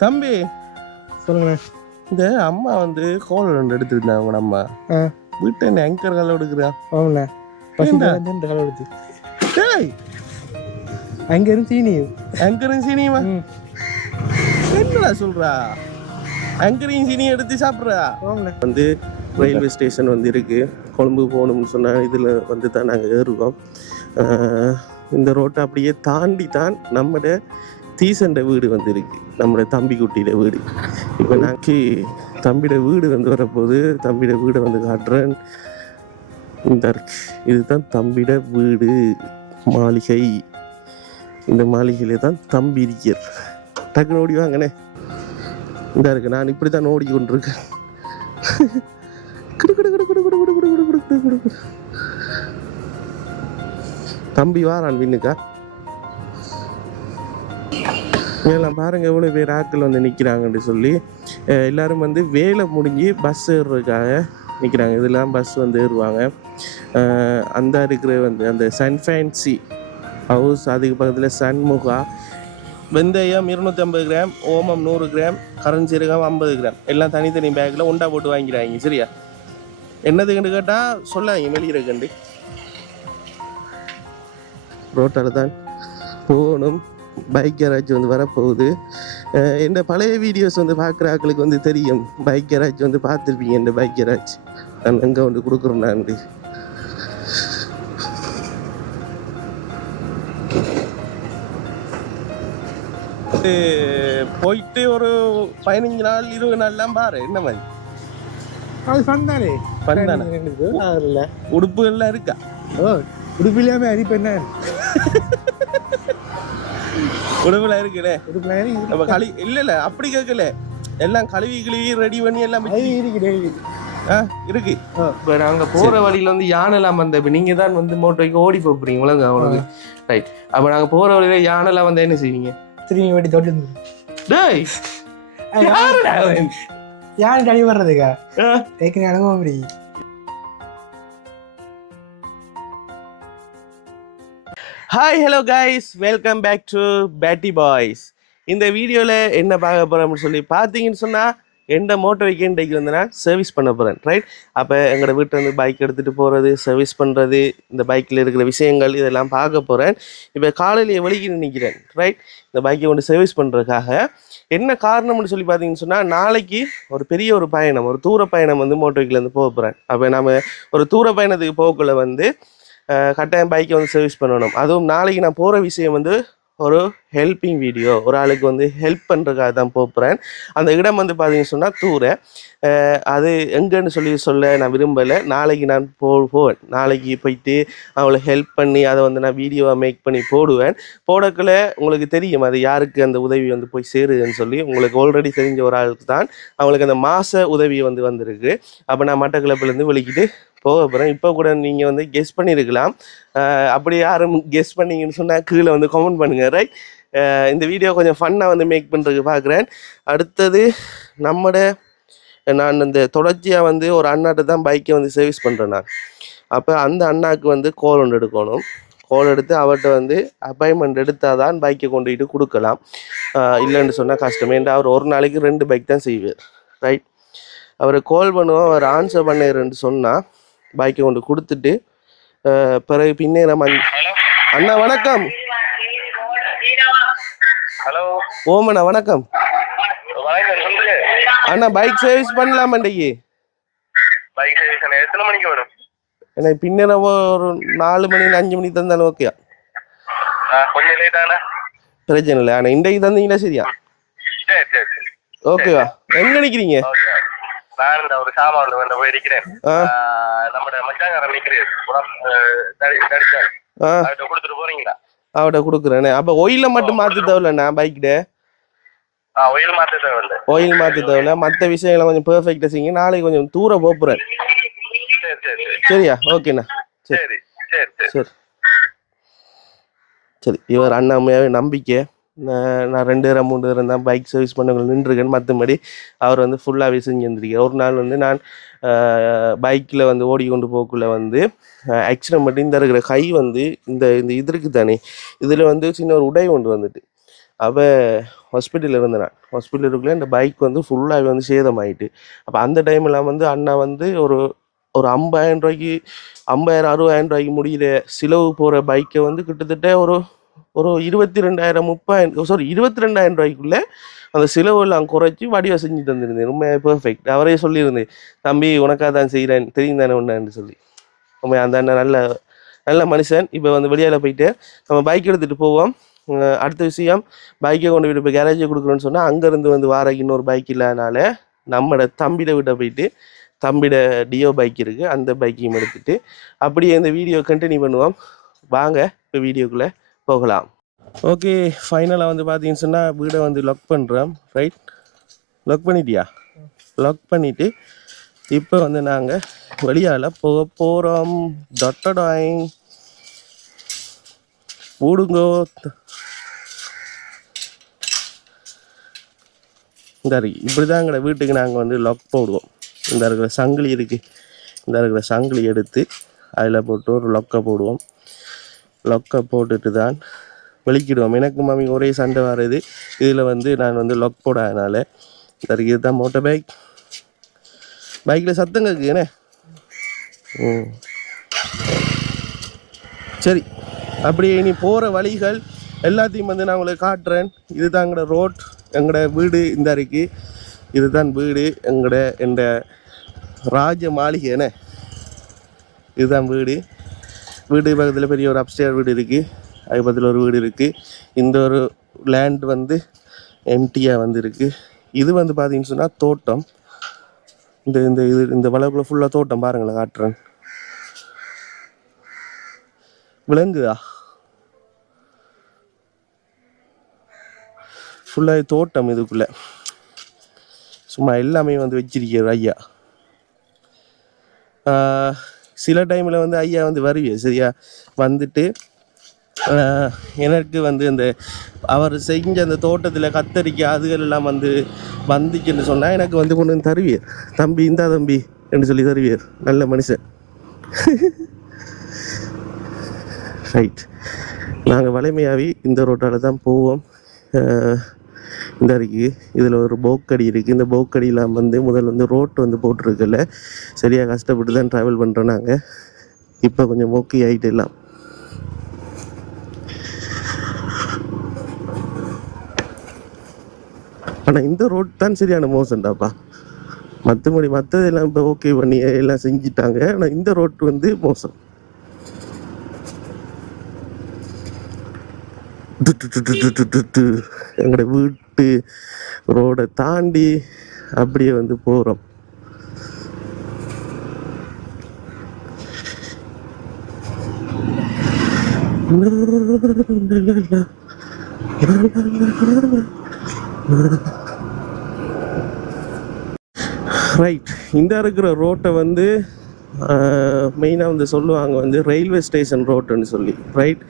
தம்பி சொல்லுங்க. இந்த அம்மா வந்து கோல் ரெண்டு எடுத்துருந்தாங்க உங்க அம்மா வீட்டை என்ன ஆங்கர் கால எடுக்கிறா ஆமாண்ணே கால எடுத்து அங்க இருந்து சீனியும் ஆங்கரும் சீனியுமா என்னடா சொல்றா ஆங்கரையும் சீனியும் எடுத்து சாப்பிட்றா வந்து ரயில்வே ஸ்டேஷன் வந்து இருக்கு கொழும்பு போகணும்னு சொன்னா இதுல வந்து தான் நாங்கள் ஏறுவோம் இந்த ரோட்டை அப்படியே தாண்டி தான் நம்மட தீசண்ட வீடு வந்து இருக்கு நம்மளோட தம்பி குட்டியில வீடு இப்போ நாக்கு தம்பியோட வீடு வந்து வரப்போது தம்பியோட வீடை வந்து காட்டுறேன் இந்த இருக்கு இதுதான் தம்பியோட வீடு மாளிகை இந்த மாளிகையில தான் தம்பி இருக்கிற டக்குன்னு ஓடி வாங்கண்ணே இந்த இருக்கு நான் இப்படி தான் ஓடி கொண்டிருக்கேன் தம்பி வாரான் பின்னுக்கா இதெல்லாம் பாருங்க எவ்வளோ பேர் ஆட்கள் வந்து நிற்கிறாங்கன்னு சொல்லி எல்லாரும் வந்து வேலை முடிஞ்சு பஸ் ஏறுறதுக்காக நிற்கிறாங்க இதெல்லாம் பஸ் வந்து ஏறுவாங்க அந்த இருக்கிற வந்து அந்த சன் ஃபேன்சி ஹவுஸ் அதுக்கு பக்கத்தில் சன்முகா வெந்தயம் 250 கிராம் ஓமம் 100 கிராம் கரஞ்சீரகம் 50 கிராம் எல்லாம் தனித்தனி பேக்கில் உண்டா போட்டு வாங்கிடுவாங்க சரியா என்னதுக்குன்னு கேட்டால் சொல்லாங்க வெளியிற கண்டு ரோட்டால் தான் போகணும் பைக் கேராஜ் வந்து வரப்போகுது இந்த பழைய வீடியோஸ் வந்து பார்க்குற ஆட்களுக்கு வந்து தெரியும் பைக் கேராஜ் வந்து பார்த்துருப்பீங்க இந்த பைக் கேராஜ் நான் எங்கே வந்து கொடுக்குறோம் நான் போயிட்டு ஒரு 15 நாள் 20 நாள்லாம் பாரு என்ன மாதிரி அது பண்ணானே பண்ணானே உடுப்புகள்லாம் இருக்கா உடுப்பு இல்லாம அரிப்பு என்ன உடுப்புல இருக்குல்ல நம்ம களி இல்ல அப்படி கேட்கல எல்லாம் கழுவி ரெடி பண்ணி எல்லாம் இருக்கு இப்போ நாங்க போற வழியில வந்து யானைலாம் வந்த இப்போ நீங்க தான் வந்து மோட்டோக்கு ஓடி போறீங்களா அவனுக்கு ரைட் அப்ப நாங்க போற வழியில யானைலாம் வந்தா என்ன செய்வீங்க திரும்பி வெட்டி தொட்டு டேய் யானை அடி வர்றதுக்கா ஏற்கனவே அனுபவம் அப்படி hi hello guys welcome back to பேட்டி பாய்ஸ் இந்த வீடியோவில் என்ன பார்க்க போகிறோம்னு சொல்லி பார்த்தீங்கன்னு சொன்னால் எந்த மோட்டர் வீக்கெண்டைக்கு வந்து நான் சர்வீஸ் பண்ண போகிறேன் ரைட் அப்போ எங்களோட வீட்டில் வந்து பைக் எடுத்துகிட்டு போகிறது சர்வீஸ் பண்ணுறது இந்த பைக்கில் இருக்கிற விஷயங்கள் இதெல்லாம் பார்க்க போகிறேன் இப்போ காலையிலேயே வெளியே நிற்கிறேன் ரைட் இந்த பைக்கை கொண்டு சர்வீஸ் பண்ணுறதுக்காக என்ன காரணம்னு சொல்லி பார்த்தீங்கன்னு சொன்னால் நாளைக்கு ஒரு பெரிய ஒரு பயணம் ஒரு தூர பயணம் வந்து மோட்டர் வீக்கிலேருந்து போக போகிறேன் அப்போ நம்ம ஒரு தூர பயணத்துக்கு போகக்குள்ள வந்து கட்டாயம் பைக்கை வந்து சர்வீஸ் பண்ணணும் அதுவும் நாளைக்கு நான் போகிற விஷயம் வந்து ஒரு ஹெல்ப்பிங் வீடியோ ஒரு ஆளுக்கு வந்து ஹெல்ப் பண்ணுறதுக்காக தான் போகிறேன் அந்த இடம் வந்து பார்த்தீங்கன்னு சொன்னால் தூர அது எங்கன்னு சொல்ல நான் விரும்பலை நாளைக்கு நான் போவேன் நாளைக்கு போயிட்டு அவளை ஹெல்ப் பண்ணி அதை வந்து நான் வீடியோவாக மேக் பண்ணி போடுவேன் போடக்குள்ள உங்களுக்கு தெரியும் அது யாருக்கு அந்த உதவி வந்து போய் சேருதுன்னு சொல்லி உங்களுக்கு ஆல்ரெடி தெரிஞ்ச ஒரு ஆளுக்கு தான் அவங்களுக்கு அந்த மாத உதவி வந்து வந்திருக்கு அப்போ நான் மட்டக்களப்புலேருந்து வெளிக்கிட்டு போக போகிறேன் இப்போ கூட நீங்கள் வந்து கெஸ் பண்ணியிருக்கலாம் அப்படி யாரும் கெஸ் பண்ணீங்கன்னு சொன்னால் கீழே வந்து கமெண்ட் பண்ணுங்கள் ரைட் இந்த வீடியோ கொஞ்சம் ஃபன்னாக வந்து மேக் பண்ணுறதுக்கு பார்க்குறேன் அடுத்தது நான் இந்த தொடர்ச்சியாக வந்து ஒரு அண்ணாட்ட தான் பைக்கை வந்து சர்வீஸ் பண்ணுறேன் நான் அப்போ அந்த அண்ணாவுக்கு வந்து கால் ஒன்று எடுக்கணும் கால் எடுத்து அவர்கிட்ட வந்து அப்பாயின்மெண்ட் எடுத்தால் தான் பைக்கை கொண்டுகிட்டு கொடுக்கலாம் இல்லைன்னு சொன்னால் கஷ்டம் ஏன்டா அவர் ஒரு நாளைக்கு 2 பைக் தான் செய்வார் ரைட் அவரை கால் பண்ணுவோம் அவர் ஆன்சர் பண்ணேன்னு சொன்னால் பைக்கை கொண்டு கொடுத்துட்டு பிறகு பின்னேறம் அண்ணா வணக்கம் ஹலோ ஓமண்ணா வணக்கம் அண்ணா பைக் சர்வீஸ் பண்ணலாம் அண்டைக்கு பைக் சர்வீஸ் எத்தனை மணிக்கு வரும் எனக்கு பின்னேறம் ஒரு 4 மணி 5 மணிக்கு தந்தாலும் ஓகே கொஞ்சம் லேட் ஆனா பிரச்சனை இல்லை ஆனால் இன்றைக்கு தந்தீங்களா சரியா சரி ஓகேவா எங்க நிற்கிறீங்க நான் இந்த ஒரு சாமான் வந்து போய் இருக்கிறேன் நம்ம மச்சாங்காரன் நிற்கிறேன் கொடுத்துட்டு போறீங்களா அவட கொடுக்குறேன் அப்போ ஒயில மட்டும் மாற்றி தேவையில்லண்ணா பைக்கிட்ட ஒயில் மாற்ற தேவையில்லை ஒயில் மாற்றி தேவையில்ல மற்ற விஷயங்களை கொஞ்சம் பெர்ஃபெக்டாக செய்யுங்க நாளைக்கு கொஞ்சம் தூரம் போகிறேன் சரியா ஓகேண்ணா சரி சரி சரி சரி இவர் அண்ணாமையாவே நம்பிக்கை நான் 2 தரம் 3 தரம் தான் பைக் சர்வீஸ் பண்ணவங்க நின்றுருக்கேன் மற்றபடி அவர் வந்து ஃபுல்லாகவே செஞ்சுருந்துருக்கேன் ஒரு நாள் வந்து நான் பைக்கில் வந்து ஓடிக்கொண்டு போக்குள்ள வந்து ஆக்சிடென்ட் பண்ணி இந்த இருக்கிற கை வந்து இந்த இது இருக்குது தானே இதில் வந்து சின்ன ஒரு உடை ஒன்று வந்துட்டு அப்போ ஹாஸ்பிட்டலில் இருந்தேன். ஹாஸ்பிட்டல் இருக்குள்ளே இந்த பைக் வந்து ஃபுல்லாக வந்து சேதமாயிட்டு. அப்போ அந்த டைமில் வந்து அண்ணா வந்து ஒரு ஒரு 50,000 ரூபாய்க்கு 50,000 60,000 ரூபாய்க்கு முடிகிற செலவு போகிற பைக்கை வந்து கிட்டத்தட்ட ஒரு ஒரு 22,000 30,000 சாரி 22,000 ரூபாய்க்குள்ளே அந்த செலவெல்லாம் குறைச்சி வடிவா செஞ்சு தந்திருந்தேன். ரொம்ப பெர்ஃபெக்ட். அவரே சொல்லியிருந்தேன், தம்பி உனக்காக தான் செய்கிறேன் தெரியும் தானே ஒன்றான்னு சொல்லி. ரொம்ப அந்த அண்ணன் நல்ல நல்ல மனுஷன். இப்போ வந்து வெளியால் போயிட்டு நம்ம பைக் எடுத்துகிட்டு போவோம். அடுத்த விஷயம், பைக்கை கொண்டு போய்ட்டு இப்போ கேரேஜை கொடுக்குறோன்னு சொன்னால் அங்கேருந்து வந்து வார இன்னொரு பைக் இல்லாதனால நம்மளோட தம்பிட விட்ட போயிட்டு தம்பிட டியோ பைக் இருக்குது அந்த பைக்கையும் எடுத்துகிட்டு அப்படியே இந்த வீடியோ கண்டினியூ பண்ணுவோம். வாங்க இப்போ வீடியோக்குள்ளே போகலாம். ஓகே, ஃபைனலாக வந்து பார்த்தீங்கன்னு சொன்னால் வீடை வந்து லாக் பண்ணுறோம். ரைட், லாக் பண்ணிட்டியா? லாக் பண்ணிவிட்டு இப்போ வந்து நாங்கள் வெளியால் போக போகிறோம். டொட்டடாயிங் ஊடுங்கோ. இந்த இப்படி தான் எங்களோட வீட்டுக்கு நாங்கள் வந்து லாக் போடுவோம். இந்த இருக்கிற சங்கிலி இருக்குது, இந்த இருக்கிற சங்கிலி எடுத்து அதில் போட்டு ஒரு லொக்கை போடுவோம். லொக்கை போட்டுட்டு தான் வெளிக்கிடுவோம். எனக்கு மாமி ஒரே சண்டை வர்றது இதில் வந்து நான் வந்து லாக் போடாதனால. இது தான் மோட்டர் பைக். பைக்கில் சத்தம் கேட்குது என்ன? சரி, அப்படியே இனி போகிற வழிகள் எல்லாத்தையும் வந்து நான் உங்களுக்கு காட்டுறேன். இதுதான் எங்களோட ரோட், எங்களோட வீடு இந்த இருக்குது. இதுதான் வீடு, எந்த ராஜ மாளிகை என்ன. இதுதான் வீடு. வீடு பக்கத்தில் பெரிய ஒரு அப்ஸ்டேர் வீடு இருக்குது, அது பக்கத்தில் ஒரு வீடு இருக்குது. இந்த ஒரு லேண்ட் வந்து எம்டியாக வந்து இருக்குது. இது வந்து பார்த்தீங்கன்னு சொன்னால் தோட்டம். இந்த இந்த இது இந்த வளவுக்குள்ள ஃபுல்லாக தோட்டம் பாருங்களேன், காட்டுறேன். விலங்குதா? ஃபுல்லாக தோட்டம். இதுக்குள்ளே சும்மா எல்லாமே வந்து வச்சிருக்கிறார் ஐயா. சில டைமில் வந்து ஐயா வந்து வருவிய சரியா வந்துட்டு எனக்கு வந்து அந்த அவர் செஞ்ச அந்த தோட்டத்தில் கத்தரிக்காய் அதுகள் எல்லாம் வந்து வந்துச்சுன்னு சொன்னால் எனக்கு வந்து கொண்டு வந்து தருவியர். தம்பி இந்தா தம்பி என்று சொல்லி தருவியர். நல்ல மனுஷன். ரைட், நாங்கள் வலிமையாகி இந்த ரோட்டால் தான் போவோம். இந்த இருக்குது, இதில் ஒரு போக்கடி இருக்குது. இந்த போக்கடியில் வந்து முதல்ல வந்து ரோட் வந்து போட்டிருக்குல்ல, சரியாக கஷ்டப்பட்டு தான் ட்ராவல் பண்ணுறோம் நாங்கள். இப்போ கொஞ்சம் மோக்கி ஆகிட்டு எல்லாம். ஆனால் இந்த ரோட் தான் சரியான மோசம்டாப்பா. மற்றபடி மற்றதெல்லாம் இப்போ ஓகே பண்ணி எல்லாம் செஞ்சிட்டாங்க. ஆனால் இந்த ரோட் வந்து மோசம். எங்களோட வீட்டு ரோடை தாண்டி அப்படியே வந்து போகிறோம். ரைட், இந்த இருக்கிற ரோட்டை வந்து மெயினாக வந்து சொல்லுவாங்க வந்து ரயில்வே ஸ்டேஷன் ரோட்டுன்னு சொல்லி. ரைட்,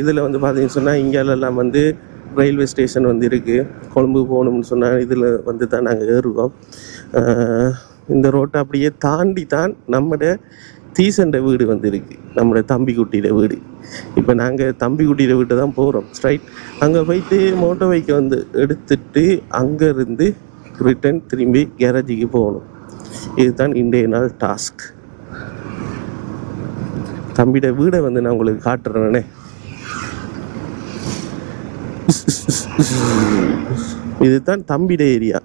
இதில் வந்து பார்த்தீங்கன்னு சொன்னால் இங்கெல்லாம் வந்து ரயில்வே ஸ்டேஷன் வந்து இருக்குது. கொழும்பு போகணும்னு சொன்னால் இதில் வந்து தான் நாங்கள் ஏறுவோம். இந்த ரோட்டை அப்படியே தாண்டி தான் நம்மளோட தீசண்ட வீடு வந்து இருக்குது, நம்மளோட தம்பிக்குட்டியோட வீடு. இப்போ நாங்கள் தம்பிக்குட்டியோட வீட்டை தான் போகிறோம். ஸ்ட்ரைட் அங்கே போயிட்டு மோட்டர் பைக்கை வந்து எடுத்துட்டு அங்கேருந்து ரிட்டன் திரும்பி கேரேஜுக்கு போகணும். இதுதான் இன்றைய நாள் டாஸ்க். தம்பியோட வீடை வந்து நான் உங்களுக்கு காட்டுறேனே. இதுதான் தம்பியோட ஏரியா,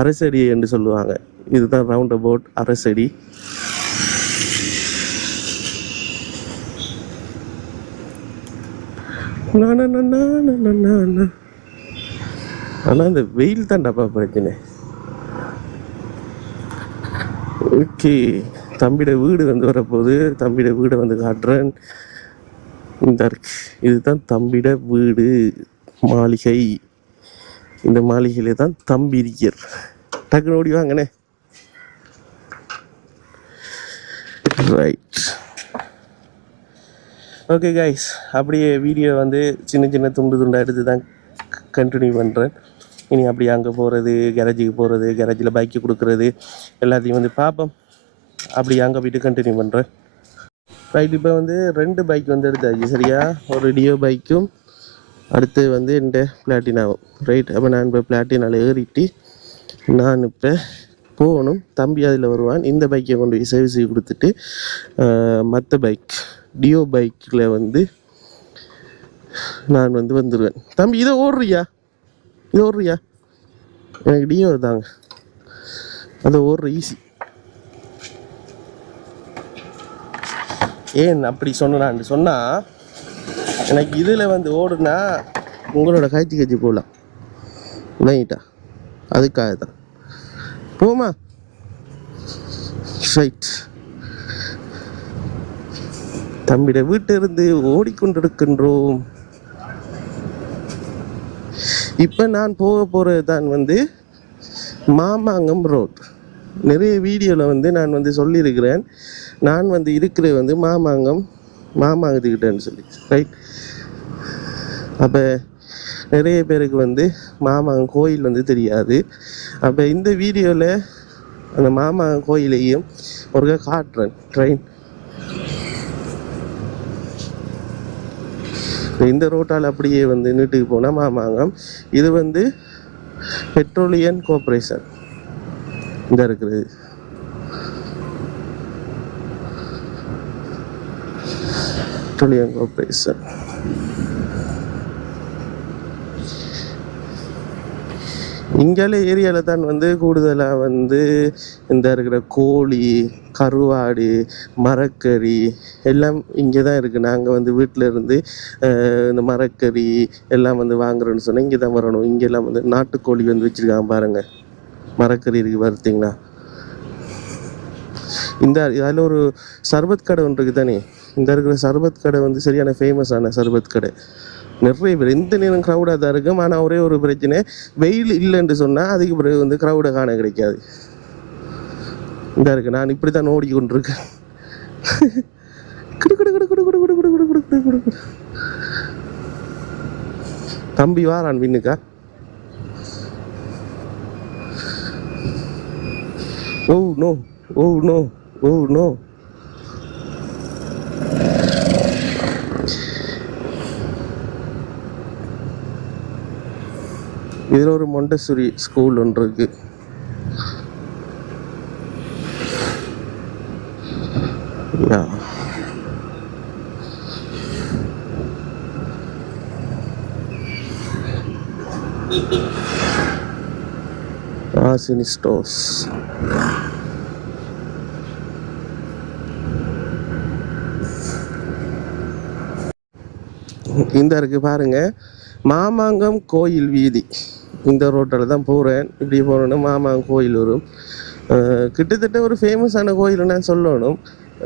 அரசடி என்று சொல்லுவாங்க. இதுதான் ரவுண்ட் அபவுட் அரசடி. ஆனால் இந்த வெயில் தான்டாப்பா பிரச்சனை. ஓகே, தம்பியோட வீடு வந்து வரப்போகுது. தம்பியோட வீடை வந்து காட்டுறேன். இந்த இருக்கு, இதுதான் தம்பியோட வீடு மாளிகை. இந்த மாளிகையில தான் தம்பி இருக்கிற. டக்குன்னு ஓடி வாங்கண்ணே. ரைட், ஓகே கைஸ், அப்படியே வீடியோ வந்து சின்ன சின்ன துண்டு துண்டாக எடுத்து தான் கண்டினியூ பண்ணுறேன். இனி அப்படியே அங்கே போகிறது, கேரேஜுக்கு போகிறது, கேரேஜில் பைக்கு கொடுக்குறது எல்லாத்தையும் வந்து பார்ப்போம். அப்படியே அங்கே போய்ட்டு கண்டினியூ பண்ணுறேன். ரைட், இப்போ வந்து 2 பைக் வந்து எடுத்தாச்சு சரியா. ஒரு டியோ பைக்கும் அடுத்து வந்து என்கிட்ட பிளாட்டினாவும் ரைட். அப்போ நான் இப்போ பிளாட்டினாவில் ஏறிட்டு நான் இப்போ போகணும். தம்பி அதில் வருவான். இந்த பைக்கை கொண்டு போய் சர்வீஸுக்கு கொடுத்துட்டு மற்ற பைக் டியோ பைக்கில் வந்து நான் வந்து வந்துடுவேன். தம்பி இதை ஓடுறியா எனக்கு டியோ தாங்க, அதை ஓடுற ஈஸி. ஏன் அப்படி சொன்னான்னு சொன்னால் எனக்கு இதில் வந்து ஓடுனா உங்களோட காய்ச்சி போகலாம் விளங்கிட்டா, அதுக்காக தான். போமா ரைட். தம்பிட வீட்டிலிருந்து ஓடிக்கொண்டிருக்கின்றோம். இப்போ நான் போக போகிறது தான் வந்து மாமாங்கம் ரோட். நிறைய வீடியோவில் வந்து நான் வந்து சொல்லியிருக்கிறேன், நான் வந்து இருக்கிறது வந்து மாமாங்கத்துக்கிட்டேன்னு சொல்லி ரைட். அப்போ நிறைய பேருக்கு வந்து மாமாங்கம் கோயில் வந்து தெரியாது. அப்போ இந்த வீடியோவில் அந்த மாமாங்கம் கோயிலையும் ஒருக்கா காட்டுறேன் ட்ரெயின். இந்த ரோட்டால் அப்படியே வந்து நீட்டுக்கு போனால் மாமாங்கம். இது வந்து பெட்ரோலியம் கார்பரேஷன் இந்த இருக்கிறது. பெட்ரோலியம் கார்பரேஷன் இங்கால ஏரியாவில் தான் வந்து கூடுதலாக வந்து இந்த இருக்கிற கோழி, கருவாடு, மரக்கறி எல்லாம் இங்கே தான் இருக்குது. நாங்கள் வந்து வீட்டில் இருந்து இந்த மரக்கறி எல்லாம் வந்து வாங்குறோன்னு சொன்னால் இங்கே தான் வரணும். இங்கெல்லாம் வந்து நாட்டுக்கோழி வந்து வச்சுருக்காங்க பாருங்கள், மரக்கறி இருக்குது பார்த்தீங்களா. இந்த அதில் ஒரு சர்பத் கடை ஒன்று இருக்குது தானே, இந்த இருக்கிற சர்பத் கடை வந்து சரியான ஃபேமஸான சர்பத் கடை. நிறைய பேர் எந்த நேரம் க்ரௌடாக தான் இருக்கும். ஆனால் ஒரே ஒரு பிரச்சனை, வெயில் இல்லைன்னு சொன்னால் அதுக்கு பிறகு வந்து க்ரௌடை காண கிடைக்காது. இந்த இருக்கு, நான் இப்படி தான் ஓடி கொண்டிருக்கேன். தம்பி வாரான் பின்னுக்கா. Oh no oh no oh no. இதில் ஒரு மொண்டசரி ஸ்கூல் ஒன்று இருக்கு. ஆசினி ஸ்டோர்ஸ். இந்த இருக்கு பாருங்க, மாமாங்கம் கோயில் வீதி. இந்த ரோட்டில் தான் போகிறேன். இப்படி போனோன்னா மாமாங்கம் கோயில் வரும். கிட்டத்தட்ட ஒரு ஃபேமஸான கோயில் நான் சொல்லணும்.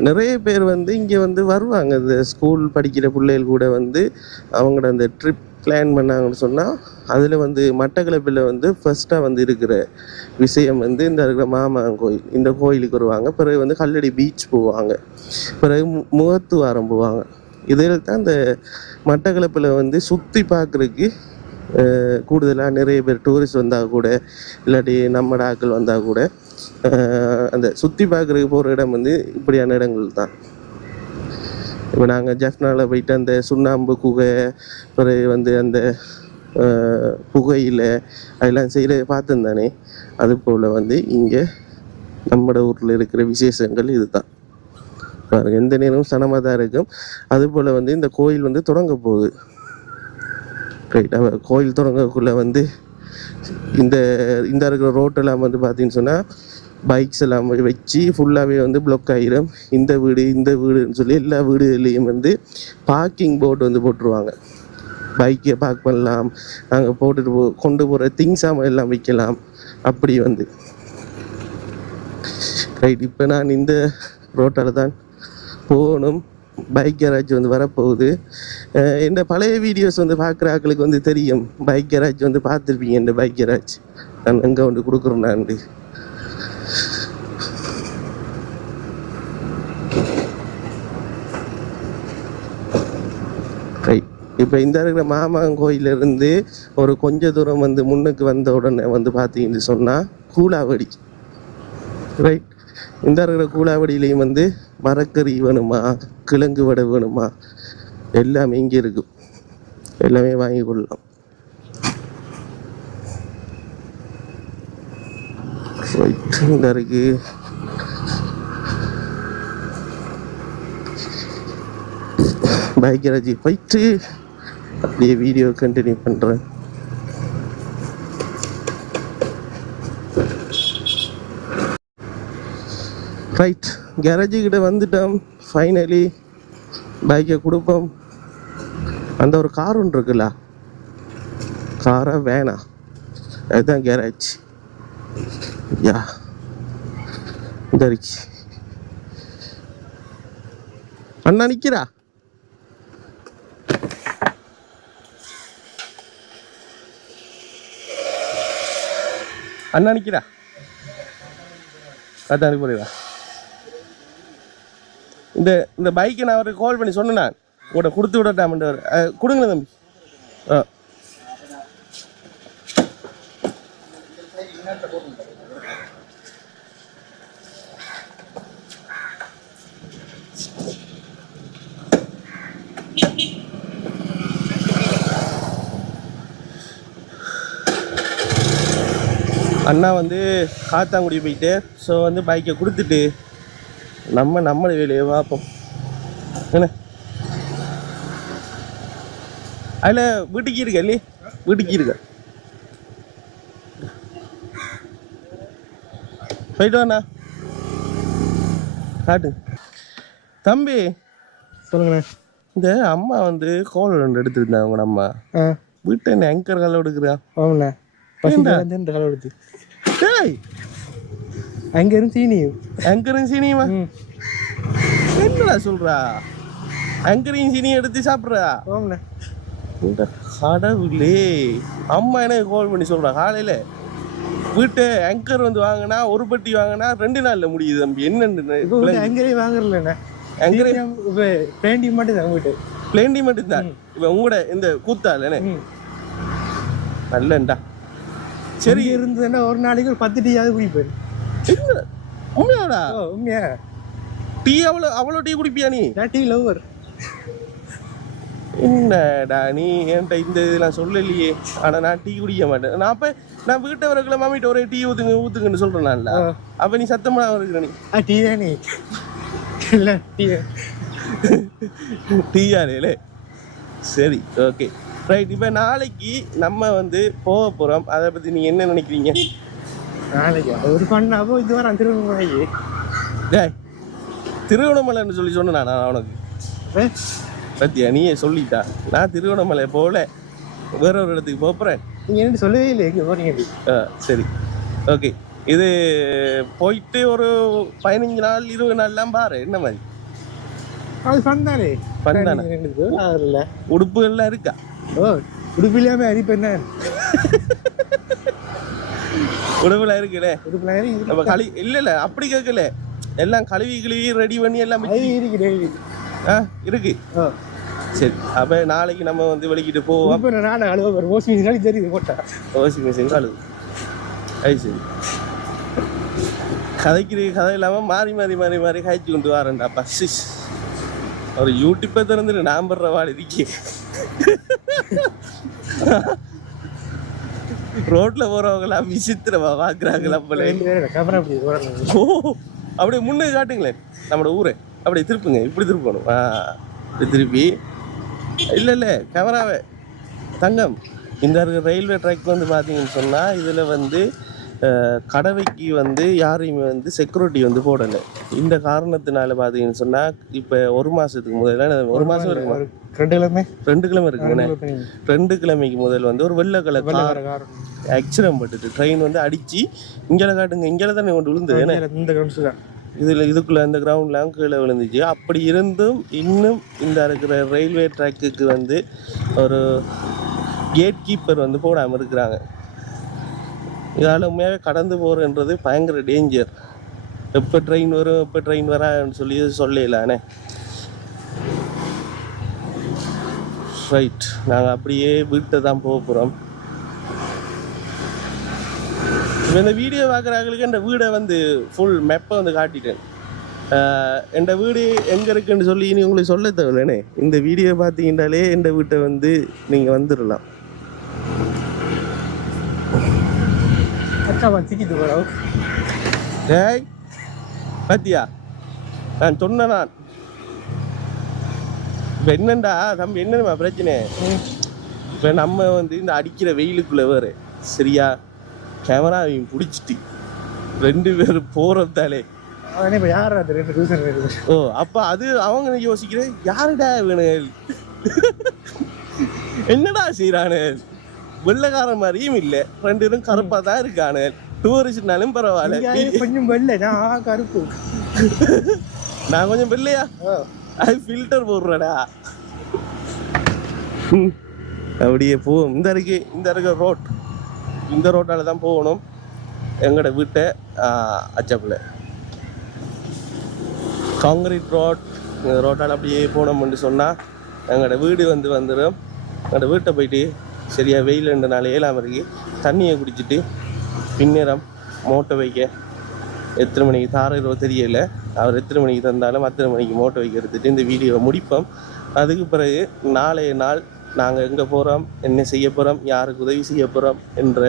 நிறைய பேர் வந்து இங்கே வந்து வருவாங்க. இந்த ஸ்கூல் படிக்கிற பிள்ளைகள் கூட வந்து அவங்களோட அந்த ட்ரிப் பிளான் பண்ணாங்கன்னு சொன்னால் அதில் வந்து மட்டக்களப்பில் வந்து ஃபஸ்ட்டாக வந்து இருக்கிற விஷயம் வந்து இந்த இருக்கிற மாமாங்கம் கோயில். இந்த கோயிலுக்கு வருவாங்க. பிறகு வந்து கல்லடி பீச் போவாங்க. பிறகு முகத்துவாரம் போவாங்க. இதில் தான் இந்த மட்டக்களப்பில் வந்து சுற்றி பார்க்குறதுக்கு கூடுதலாக நிறைய பேர் டூரிஸ்ட் வந்தால் கூட, இல்லாட்டி நம்ம ஆட்கள் வந்தால் கூட அந்த சுற்றி பார்க்குறதுக்கு போகிற இடம் வந்து இப்படியான இடங்கள் தான். இப்போ நாங்கள் ஜஃப்னாவில் போயிட்டு அந்த சுண்ணாம்பு குகை, பிறகு வந்து அந்த புகையில் அதெல்லாம் செய்கிற பார்த்துருந்தானே, அதுபோல் வந்து இங்கே நம்மளோட ஊரில் இருக்கிற விசேஷங்கள் இது தான். பாருங்கள், எந்த நேரமும் சனமாக தான் இருக்கும். அதுபோல் வந்து இந்த கோயில் வந்து தொடங்க போகுது ரைட். கோயில் தொடங்கக்குள்ளே வந்து இந்த இருக்கிற ரோட்டெல்லாம் வந்து பார்த்தீங்கன்னு சொன்னால் பைக்ஸ் எல்லாம் வச்சு ஃபுல்லாகவே வந்து பிளாக் ஆகிடும். இந்த வீடுன்னு சொல்லி எல்லா வீடுகள்லேயும் வந்து பார்க்கிங் போர்டு வந்து போட்டுருவாங்க. பைக்கை பார்க் பண்ணலாம், நாங்கள் போட்டுட்டு கொண்டு போகிற திங்ஸாக எல்லாம் வைக்கலாம் அப்படி வந்து ரைட். இப்போ நான் இந்த ரோட்டால் தான் போகணும். பைக் கேராஜ் வந்து வரப்போகுது. இந்த பழைய வீடியோஸ் வந்து பார்க்குற ஆட்களுக்கு வந்து தெரியும். பைக் கேராஜ் வந்து பார்த்துருப்பீங்க. இந்த பைக் கேராஜ் நான் எங்கே வந்து கொடுக்குறேன் நான். ரைட். இப்போ இந்த இருக்கிற மாமாங்கம் கோயிலிருந்து ஒரு கொஞ்ச தூரம் வந்து முன்னுக்கு வந்த உடனே வந்து பார்த்தீங்கன்னு சொன்னால் கூலாவடி ரைட். இந்த இருக்கிற கூலாவடியிலையும் வந்து மரக்கறி வேணுமா, கிழங்கு வடை வேணுமா, எல்லாமே இங்கே இருக்கும். எல்லாமே வாங்கி கொள்ளலாம். ரைட், இந்த இருக்கு. பைக் கேரேஜ் போயிட்டு அப்படியே வீடியோ கண்டினியூ பண்ணுறேன். ரைட், கேரேஜுக்கிட்ட வந்துட்டோம். ஃபைனலி பைக்கை கொடுப்போம். அந்த ஒரு கார் ஒன்று இருக்குல்ல, காரா வேணா, அதுதான் கேரேஜ். யா, இந்த இருக்கு. அண்ணா நிற்கிறா, அண்ணா நிற்கிறா, அதான் புரியுதா? இந்த பைக்கை நான் அவருக்கு கால் பண்ணி சொன்னேன், உங்கள்கிட்ட கொடுத்து விடட்டாமட்டு. கொடுங்களேன் தம்பி. அண்ணா வந்து காத்தாங்குடி போயிட்டு, ஸோ வந்து பைக்கை கொடுத்துட்டு நம்மளை வேலையை பார்ப்போம். என்ன அதில் வீட்டுக்கு இருக்க இல்லையே, வீட்டுக்கு இருக்க போயிட்டு வாண்ணா. காட்டு தம்பி. சொல்லுங்கண்ணே. இந்த அம்மா வந்து கோல் 2 எடுத்துருந்தாங்க. உங்களோட அம்மா வீட்டை என்ன ஆங்கர் கால எடுக்கிறா? ஆமாண்ணே, கால எடுத்து அங்கரும் சீனியும் ஆங்கரும் சீனியுமா? என்னடா சொல்றா? ஆங்கரையும் சீனியும் எடுத்து சாப்பிட்றா? ஆமாண்ணே. கடவுளே, அம்மா எனக்கு கால் பண்ணி சொல்றா காலையில, வீட்டை ஆங்கர் வந்து வாங்கினா, ஒரு பட்டி வாங்கினா 2 நாள்ல முடியுது தம்பி. என்னன்னு அங்கரையும் வாங்குறலண்ணே, பிளேண்டி மட்டும் தான். வீட்டு பிளேண்டி மட்டும் தான். இப்போ உங்களோட இந்த கூத்தால நல்லண்டா. சரி இருந்ததுன்னா ஒரு நாளைக்கு ஒரு 10 டீயாவது குடிப்பேன். உண்மையாடா? உண்மையா? டீ அவ்வளோ டீ குடிப்பியா நீ? நான் டீ லவர். என்னடா நீ என்கிட்ட இந்த இதெல்லாம் சொல்லலையே. ஆனால் நான் டீ குடிக்க மாட்டேன். நான் வீட்டை வரக்குள்ள மாமிட்ட ஒரே டீ ஊத்துங்கன்னு சொல்றேன்ல. அப்ப நீ சத்தமா இருக்கிற நீ டீ தானே? இல்லை டீயாரே. சரி, ஓகே, ரைட். இப்போ நாளைக்கு நம்ம வந்து போக போகிறோம். அதை பற்றி நீங்கள் என்ன நினைக்கிறீங்க? நாளைக்கு ஒரு பண்ணாப்போ இது வர திருவண்ணாமலை. திருவண்ணாமலைன்னு சொன்னேன் நான் அவனுக்கு. பத்தியா, நீயே சொல்லிட்டா. நான் திருவண்ணாமலை போகல, வேற ஒரு இடத்துக்கு போகிறேன். நீங்கள் என்ன சொல்லவே இல்லை எங்கே போறீங்க? சரி, ஓகே. இது போயிட்டு ஒரு 15 நாள் 20 நாள்லாம் பாரு. என்ன மாதிரி அது பண்ணாலே பண்ணானே? உடுப்புகள்லாம் இருக்கா? உடுப்பு இல்லாம அரிப்பு என்ன? உடுப்புலாம் இருக்குல்ல? நம்ம இல்ல அப்படி கேட்கல, எல்லாம் கழுவி ரெடி பண்ணி எல்லாம் இருக்கு. சரி, அப்ப நாளைக்கு நம்ம வந்து வெளிக்கிட்டு போவோம். வாஷிங் மிஷின் தெரியுது போட்டா. வாஷிங் மிஷின் கழுவு. அது சரி, கதை இல்லாம மாறி காய்ச்சி கொண்டு வரேன்டா. பஸ் ஒரு யூடியூப்பை திறந்துட்டு நான் படுற வாடு இருக்கே. ரோட்ல போறவங்களாம் விசித்திரமா பாக்குறாங்களா? அப்படியே முன்னே காட்டுங்களேன் நம்மளோட ஊரை. அப்படியே திருப்புங்க, இப்படி திருப்பணும். இப்படி திருப்பி இல்ல கேமராவை தங்கம். இந்த ரயில்வே ட்ராக் வந்து பார்த்தீங்கன்னு சொன்னால், இதில் வந்து கடவைக்கு வந்து யாரையுமே வந்து செக்யூரிட்டி வந்து போடலை. இந்த காரணத்தினால பார்த்தீங்கன்னு சொன்னால், இப்போ 1 மாதத்துக்கு முதல்ல 1 மாதம் இருக்குமா? 2 கிழமை இருக்குங்கண்ணே. 2 கிழமைக்கு முதல் வந்து ஒரு வெள்ளை கலர் கார் ஆக்சிடென்ட் பட்டுட்டு ட்ரெயின் வந்து அடித்து இங்கே காட்டுங்க, இங்கே தானே கொண்டு விழுந்தது. இதுக்குள்ள இந்த கிரவுண்ட்லாம் கீழே விழுந்துச்சு. அப்படி இருந்தும் இன்னும் இந்த இருக்கிற ரயில்வே ட்ராக்குக்கு வந்து ஒரு கேட் கீப்பர் வந்து போடாமல் இருக்கிறாங்க. இதால் உண்மையாகவே கடந்து போகிறன்றது பயங்கர டேஞ்சர். எப்போ ட்ரெயின் வரும், எப்போ ட்ரெயின் வரான்னு சொல்லலானே. ரைட், நாங்கள் அப்படியே வீட்டை தான் போக போகிறோம். இப்போ இந்த வீடியோ பார்க்குறாங்களுக்கு இந்த வீடை வந்து ஃபுல் மேப்பை வந்து காட்டிட்டேன். என் வீடு எங்கே இருக்குன்னு சொல்லி இனி உங்களுக்கு சொல்ல தேவையில்லைண்ணே. இந்த வீடியோ பார்த்தீங்கன்னாலே என் வீட்டை வந்து நீங்கள் வந்துடலாம். ஏய் பாத்தியா நான் சொன்னேன். இப்போ என்னண்டா தம்பி என்னமா பிரச்சனை? இப்போ நம்ம வந்து இந்த அடிக்கிற வெயிலுக்குள்ளே வேறு சரியா கேமராவையும் பிடிச்சிட்டு 2 பேரும் போகிறதாலே ஓ அப்போ அது அவங்க யோசிக்கிறேன் யாருடா வேணும் என்னடா செய்யறானு. வெள்ளைக்கார மாதிரியும் இல்லை, 2 பேரும் கருப்பாக தான் இருக்கானு. டூரிஸ்ட்னாலும் பரவாயில்ல, கொஞ்சம் வெள்ளை நான் கருப்பு, நான் கொஞ்சம் வெள்ளையா அது ஃபில்டர் போடுறடா. அப்படியே போவோம். இந்த இருக்க ரோட், இந்த ரோட்டால் தான் போகணும் எங்களோட வீட்டை. அச்சப்பில் காங்கிரீட் ரோட், இந்த ரோட்டால் அப்படியே போனோம்னு சொன்னால் எங்களோட வீடு வந்துடும். எங்களோட வீட்டை போயிட்டு சரியாக வெயில் 2 நாள் 7ஆம் இருக்கு தண்ணியை குடிச்சிட்டு பின்னேரம் மோட்டை வைக்க எத்தனை மணிக்கு தாரோ தெரியல. அவர் எத்தனை மணிக்கு தந்தாலும் அத்தனை மணிக்கு மோட்டை வைக்க எடுத்துகிட்டு இந்த வீடியோவை முடிப்போம். அதுக்கு பிறகு நாளைய நாள் நாங்கள் எங்கே போகிறோம், என்ன செய்ய போகிறோம், யாருக்கு உதவி செய்ய போகிறோம் என்ற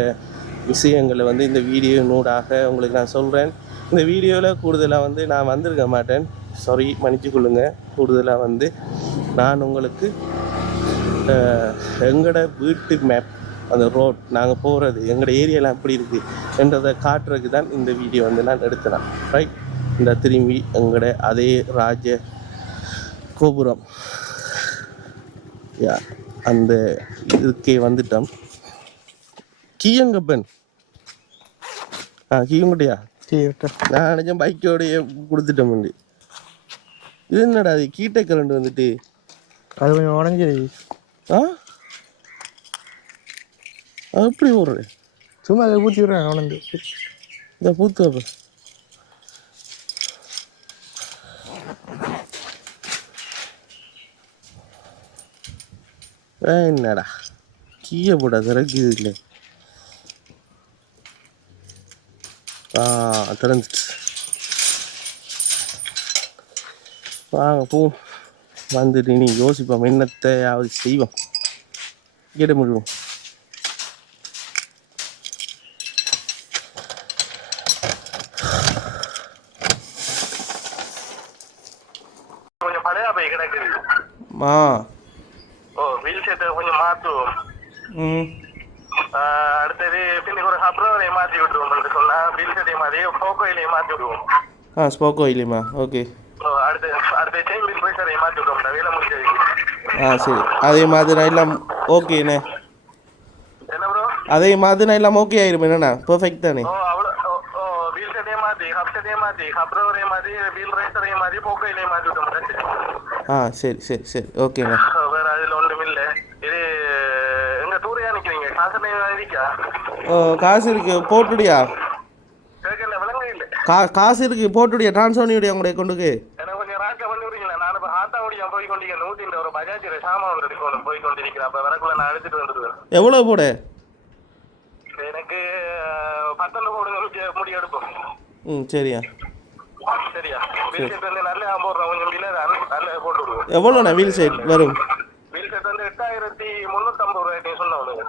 விஷயங்களை வந்து இந்த வீடியோ நூடாக உங்களுக்கு நான் சொல்கிறேன். இந்த வீடியோவில் கூடுதலாக நான் வந்திருக்க மாட்டேன், சாரி மன்னிச்சுக்கொள்ளுங்க. கூடுதலாக நான் உங்களுக்கு எங்களோட வீட்டு மேப், அந்த ரோட் நாங்கள் போகிறது எங்களோட ஏரியாலாம் எப்படி இருக்குது என்றதை காட்டுறதுக்கு தான் இந்த வீடியோ நான் எடுத்தேன். ரைட், இந்த திரும்பி எங்களோட அதே ராஜ கோபுரம் அந்த இதுக்கே வந்துட்டோம். கீயங்கப்பன் கீயங்குட்டியா நான் நினைச்சேன் பைக்கோடைய கொடுத்துட்டேன். இது என்னடா அது கீட்டை கரண்ட் வந்துட்டு அது கொஞ்சம் உடஞ்சிரு. அது எப்படி ஓடுறேன் சும்மா அதை பூச்சி விடுறேன் உடந்து இந்த பூத்து. அப்போ என்னடா கீயை போட திறக்குது இல்லை. திறந்துச்சு. வாங்க போ வந்துட்டு நீ யோசிப்போம், என்னத்தையாவது செய்வோம், கேட்ட முடியும். கொஞ்சம் பழைய போய் கிடக்குது. வீல் செட்டை கொஞ்சம் மாற்றுவோம். அடுத்தது பின்னுக்கு ஒரு பிப்ரவரி மாற்றி விட்டுருவோம் சொன்னா வீல் செட்டை மாதிரி ஸ்போக்கோயிலையும் மாற்றி விடுவோம். ஸ்போக்கோயிலையுமா? ஓகே. அடுத்த செயின் வீல் பிரேசரையும் மாற்றி விடுவோம் வேலை முடிஞ்சது. சரி, அதே மாதிரி எல்லாம் ஓகேண்ணே. என்ன ப்ரோ? அதே மாதிரி எல்லாம் ஓகே ஆயிரும் என்னண்ணா? பெர்ஃபெக்ட் தானே? வீல் செட்டையும் மாற்றி ஹப்செட்டையும் மாற்றி பிப்ரவரியும் மாற்றி வீல் ரேசரையும் மாற்றி ஸ்போக்கோயிலையும் மாற்றி விட்டோம். சரி சரி சரி ஓகேண்ணா. வேற அதில் ஒன்றும் இல்லை. இது எங்க டூரையா நிற்கிறீங்க? காசு இருக்கா? காசு இருக்கு, போட்டுடியா? கேட்கல, விளங்க இல்லை. காசு இருக்கு, போட்டுடியா? டிரான்ஸ்ஃபர் உங்களுடைய கொண்டுக்கு எனக்கு கொஞ்சம் ராக்கா பண்ணி விடுறீங்களா? நான் இப்போ ஆத்தாவுடியா போய் கொண்டிருக்கேன். 100 ஒரு பஜாஜில் சாமான் ஒன்று எடுக்கணும் போய் கொண்டிருக்கிறேன். அப்போ வரக்குள்ள நான் எடுத்துட்டு வந்துடுவேன். எவ்வளோ போட? எனக்கு 19 போடுங்க, முடி எடுப்போம். சரியா சரியா. வீல் செட் நல்ல போடுறோம், கொஞ்சம் விலை நல்ல போட்டு விடுவோம். எவ்வளோண்ணா வீல் செட் வரும்? வீல் செட் 8350 ரூபாய் சொன்னவங்க.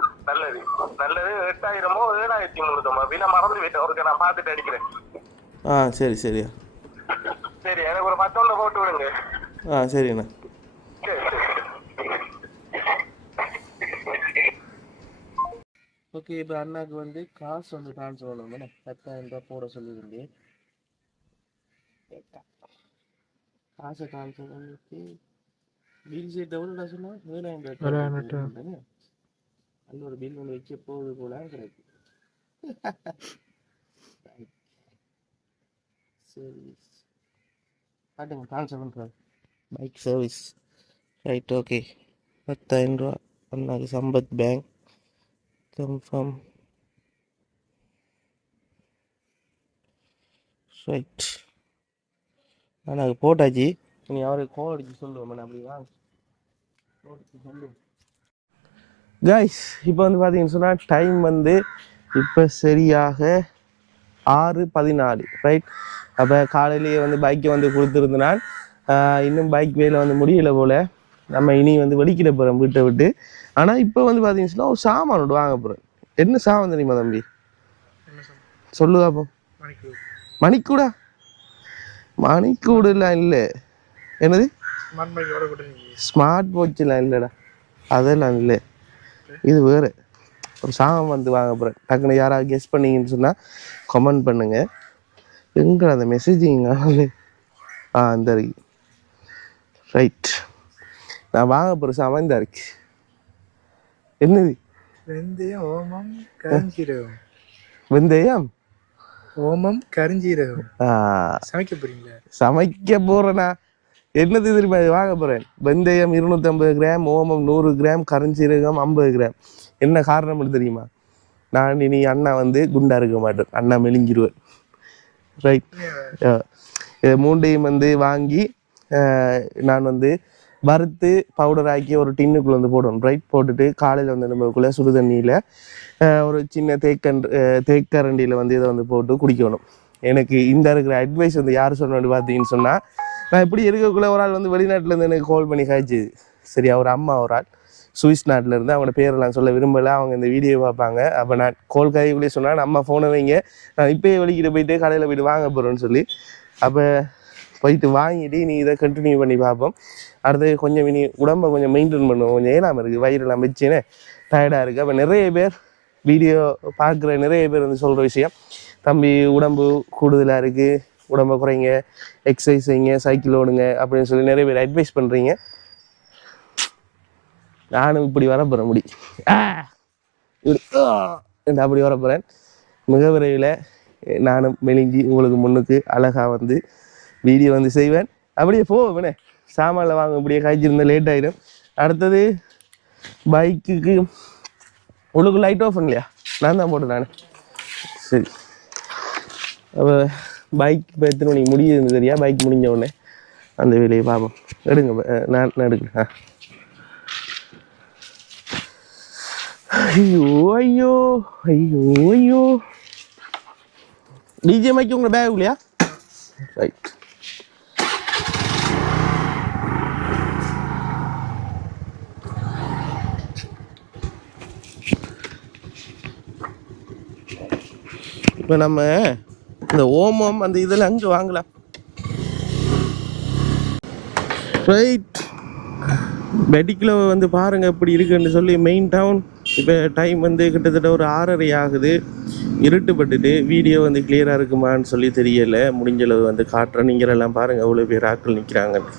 நல்லது 8000மோ 7350. விலை மறந்து போயிட்டேன், ஒருக்க நான் பார்த்துட்டு அடிக்கிறேன். சரி சரியா. சரி, எனக்கு ஒரு 19 போட்டு விடுங்க. சரிண்ணா. சரி சரி. ஓகே, இப்போ அண்ணாக்கு காசு ட்ரான்ஸ்ஃபர் பண்ணணும். 10,000 ரூபா போட சொல்லியிருந்தேன். காசை ட்ரான்ஸ்ஃபர் பண்ணிட்டு பில் சீட் எவ்வளோடா சொன்னா? 7,000 அந்த ஒரு பில் ஒன்று வைக்க போகுது போல கிடைக்கு. சர்வீஸ் காட்டுங்க, ட்ரான்ஸ்ஃபர் பண்ணுறேன். Bike service right. ஓகே, 10,000 ரூபா அண்ணாக்கு சம்பத் பேங்க் கன்ஃபார்ம் ரைட். அண்ணாக்கு போட்டாச்சு. நீ அவருக்கு கோல் அடிச்சு சொல்லுவோம். அப்படி வாங்க சொல்லு கைஸ். இப்போ பார்த்தீங்கன்னு சொன்னால் டைம் இப்போ சரியாக 6:14 ரைட். அப்போ காலையிலேயே வந்து பைக்கை வந்து கொடுத்துருந்தனால் இன்னும் பைக் வேலை வந்து முடியல போல். நம்ம இனி வந்து வெளிக்கிட போகிறோம் வீட்டை விட்டு. ஆனால் இப்போ வந்து பார்த்தீங்கன்னா ஒரு சாமான் ஒன்று வாங்க போகிறேன். என்ன சாமான் தெரியுமா தம்பி? சொல்லுதா அப்போ? மணிக்கூடா? மணிக்கூடலாம் இல்லை. என்னது? ஸ்மார்ட் வாட்செலாம் இல்லைடா, அதெல்லாம் இல்லை. இது வேறு ஒரு சாமான் வந்து வாங்க போகிறேன். டக்குன்னு யாராவது கெஸ் பண்ணீங்கன்னு சொன்னால் கமெண்ட் பண்ணுங்க. எங்கே அந்த மெசேஜிங்க? இந்த இருக்கு. ரைட், நான் வாங்க போகிற சாமான் இந்த இருக்கு. என்னது? வெந்தயம், ஓமம், கரிஞ்சீரகம். வெந்தயம், ஓமம், கரிஞ்சீரகம். சமைக்க போறீங்களா? சமைக்க போகிறேண்ணா. என்னது தெரியுமா வாங்க போகிறேன்? வெந்தயம் 250 கிராம், ஓமம் 100 கிராம், கரிஞ்சீரகம் 50 கிராம். என்ன காரணம்னு தெரியுமா? நான் இனி அண்ணா வந்து குண்டா இருக்க மாட்டேன், அண்ணா மெலிஞ்சிருவேன். ரைட், இதை மூண்டையும் வந்து வாங்கி நான் வந்து வறுத்து பவுடர் ஆக்கி ஒரு டின்னுக்குள்ளே வந்து போடணும். ரைட், போட்டுட்டு காலையில் வந்து நம்மக்குள்ளே சுடு தண்ணியில் ஒரு சின்ன தேக்கரண்டியில் வந்து இதை வந்து போட்டு குடிக்கணும். எனக்கு இந்த இருக்கிற அட்வைஸ் வந்து யார் சொன்னு பார்த்தீங்கன்னு சொன்னால், நான் இப்படி இருக்கக்குள்ளே ஒரு ஆள் வந்து வெளிநாட்டிலேருந்து எனக்கு கால் பண்ணி காய்ச்சிது. சரியா, ஒரு அம்மா ஒரு ஆள் சுவிஸ் நாட்டில் இருந்து, அவங்களோட பேரெல்லாம் சொல்ல விரும்பலை, அவங்க இந்த வீடியோ பார்ப்பாங்க. அப்போ நான் கோல் காய்க்குள்ளே சொன்னால் அம்மா ஃபோனை வைங்க, நான் இப்போயே வெளிக்கிட்ட போயிட்டு கடையில் போய்ட்டு வாங்க போகிறேன்னு சொல்லி. அப்போ போயிட்டு வாங்கிட்டு நீ இதை கண்டினியூ பண்ணி பார்ப்போம். அடுத்து கொஞ்சம் இனி உடம்பை கொஞ்சம் மெயின்டைன் பண்ணுவோம். கொஞ்சம் ஏனாமல் இருக்குது, வயிறெல்லாம் வச்சுன்னு டயர்டாக இருக்குது. அப்போ நிறைய பேர் வீடியோ பார்க்குற நிறைய பேர் வந்து சொல்கிற விஷயம், தம்பி உடம்பு கூடுதலாக இருக்குது, உடம்பை குறைங்க, எக்ஸசைஸ் செய்யுங்க, சைக்கிள் ஓடுங்க அப்படின்னு சொல்லி நிறைய பேர் அட்வைஸ் பண்ணுறீங்க. நானும் இப்படி வர போகிறேன், முடி இப்படி அப்படி வர போகிறேன். மிக விரைவில் நானும் மெலிஞ்சி உங்களுக்கு முன்னுக்கு அழகாக வந்து வீடியோ வந்து செய்வேன். அப்படியே போவேண்ணே, சாமானில் வாங்க இப்படியே காய்ச்சிருந்தேன், லேட் ஆகிடும். அடுத்தது பைக்குக்கு உங்களுக்கு லைட் ஆஃப் பண்ணலையா? நான் தான் போட்டேன் நான். சரி, அப்போ பைக் இப்போ எத்தனை மணிக்கு முடியுதுன்னு தெரியா? பைக் முடிஞ்ச உடனே அந்த வேலையை பார்ப்போம். எடுங்க, நான் எடுக்கிறேன். ஐயோ ஐயோ ஐயோ ஐயோ, டிஜே மைக்கு உங்களை பேக் இல்லையா? ரைட், இப்போ நம்ம இந்த ஓமம் அந்த இதெல்லாம் அங்கே வாங்கலாம். ரைட், பெட்டிக்கில் வந்து பாருங்கள் எப்படி இருக்குன்னு சொல்லி மெயின் டவுன். இப்போ டைம் வந்து கிட்டத்தட்ட ஒரு 6:30 ஆகுது. இருட்டுப்பட்டுட்டு வீடியோ வந்து கிளியராக இருக்குமான்னு சொல்லி தெரியலை. முடிஞ்சளவு வந்து காட்டுறேன். நீங்கள் எல்லாம் பாருங்கள் எவ்வளோ பேர் ஆட்கள் நிற்கிறாங்கன்னு.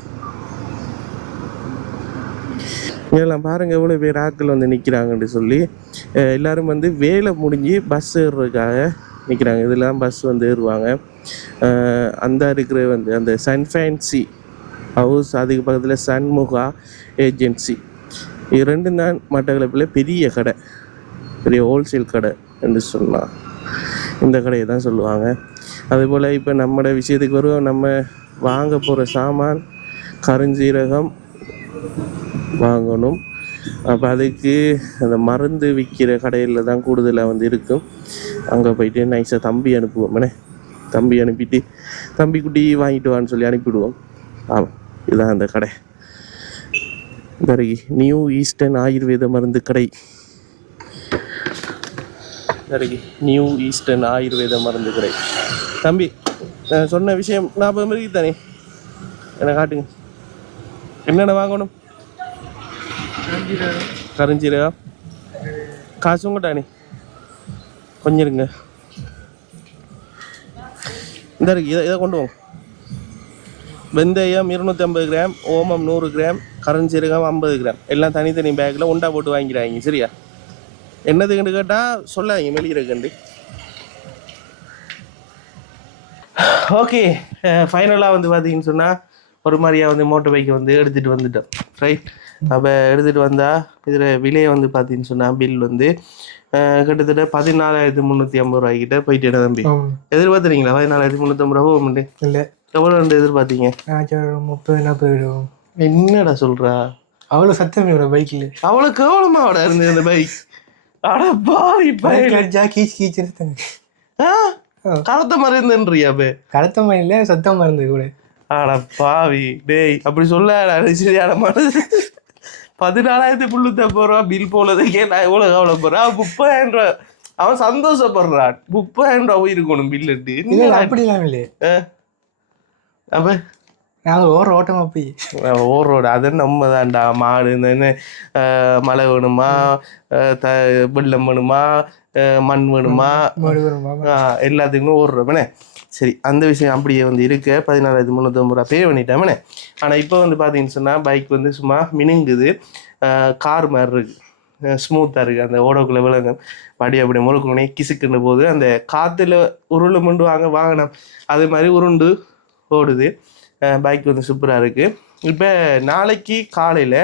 இதெல்லாம் பாருங்கள் எவ்வளோ பேர் ஆட்கள் வந்து நிற்கிறாங்கன்னு சொல்லி. எல்லோரும் வந்து வேலை முடிஞ்சு பஸ் ஏறுறதுக்காக நிற்கிறாங்க. இதெல்லாம் பஸ் வந்து ஏறுவாங்க. அந்த இருக்கிற வந்து அந்த சன் ஃபேன்சி ஹவுஸ், அதுக்கு பக்கத்தில் சண்முகா ஏஜென்சி, இது ரெண்டும் தான் மட்டக்களப்பில் பெரிய கடை, பெரிய ஹோல்சேல் கடை என்று சொன்னால் இந்த கடையை தான் சொல்லுவாங்க. அதுபோல் இப்போ நம்மளோட விஷயத்துக்கு வருவோம். நம்ம வாங்க போகிற சாமான் கருஞ்சீரகம் வாங்கணும். அப்போ அதுக்கு அந்த மருந்து விற்கிற கடையில் தான் கூடுதலாக வந்து இருக்கும். அங்கே போயிட்டு நைஸாக தம்பி அனுப்புவோம். தம்பி அனுப்பிட்டு தம்பி குட்டி வாங்கிட்டு வான்னு சொல்லி அனுப்பிவிடுவோம். ஆமாம், இதுதான் அந்த கடை. நியூ ஈஸ்டர்ன் ஆயுர்வேத மருந்து கடை. நியூ ஈஸ்டர்ன் ஆயுர்வேத மருந்து கடை. தம்பி நான் சொன்ன விஷயம் ஞாபகம் இருக்கு தானே? என்ன காட்டுங்க, என்னென்ன வாங்கணும்? கருஞ்சீரகம் காசு உங்கட்டானே கொஞ்சம் இருங்க. இந்த இருக்கு, இதை கொண்டு வாங்க. வெந்தயம் 250 கிராம், ஓமம் 100 கிராம், கருஞ்சீரகம் 50 கிராம், எல்லாம் தனித்தனி பேக்கில் உண்டா போட்டு வாங்கிக்கிறாங்க. சரியா? என்னதுக்குன்னு கேட்டால் சொல்லாதீங்க, மெலிகிறதுக்கு. ஓகே, ஃபைனலாக வந்து பார்த்தீங்கன்னு சொன்னால் ஒரு மாதிரியாக வந்து மோட்டர் பைக்கை வந்து எடுத்துகிட்டு வந்துட்டோம். ரைட், அப்போ எடுத்துகிட்டு வந்தால் இதில் விலையை வந்து பார்த்தீங்கன்னு சொன்னால் பில் வந்து கிட்டத்தட்ட 14,350 ரூபாய்க்கிட்ட போயிட்டு தம்பி. எதிர்பார்த்துறீங்களா 14,350 ரூபா உண்டு? இல்லை, எவ்வளோ ரெண்டு எதிர்பார்த்தீங்க? 30-40. என்னடா சொல்கிறா? அவ்வளோ சத்தம் பைக்கில் அவ்வளோ கேவலமாவோட இருந்தது அந்த பைக். அட பாவி பைக் கீச்சு கீச்சு. கருத்த மருந்துன்றியா அப்ப? கருத்த மருந்துல சத்த மருந்து கூட. ஆனா பாவி டேய் அப்படி சொல்ல சரியான மனது. 14,000 புள்ளு போறா பில் போனதுக்கே நான் எவ்வளவு கவலைப்படுறேன். 30,000 ரூபாய் அவன் சந்தோஷப்படுறான். 30,000 ரூபாய் இருக்கணும் பில் எட்டு. அப்படி இல்லாம இல்லையே. அப்ப நாங்கள் ஓட்டமா போய் ஓடுறோட அது நம்ம தான்டா. மாடு இந்த மழை வேணுமா, வெள்ளம் வேணுமா, மண் வேணுமா, எல்லாத்துக்குமே ஓடுறோம்னே. சரி, அந்த விஷயம் அப்படியே வந்து இருக்க 14,350 ரூபா பே பண்ணிட்டேன். ஆனால் இப்போ வந்து பார்த்தீங்கன்னு சொன்னால் பைக் வந்து சும்மா மினுங்குது, கார் மாதிரி இருக்கு, ஸ்மூத்தாக இருக்குது. அந்த ஓடக்குள்ள விலங்கு படி அப்படி முறுக்குனே கிசுக்குன்னு போகுது. அந்த காற்றுல உருளை முண்டு வாங்கினோம் அது மாதிரி உருண்டு ஓடுது. பைக் வந்து சூப்பராக இருக்குது. இப்போ நாளைக்கு காலையில்,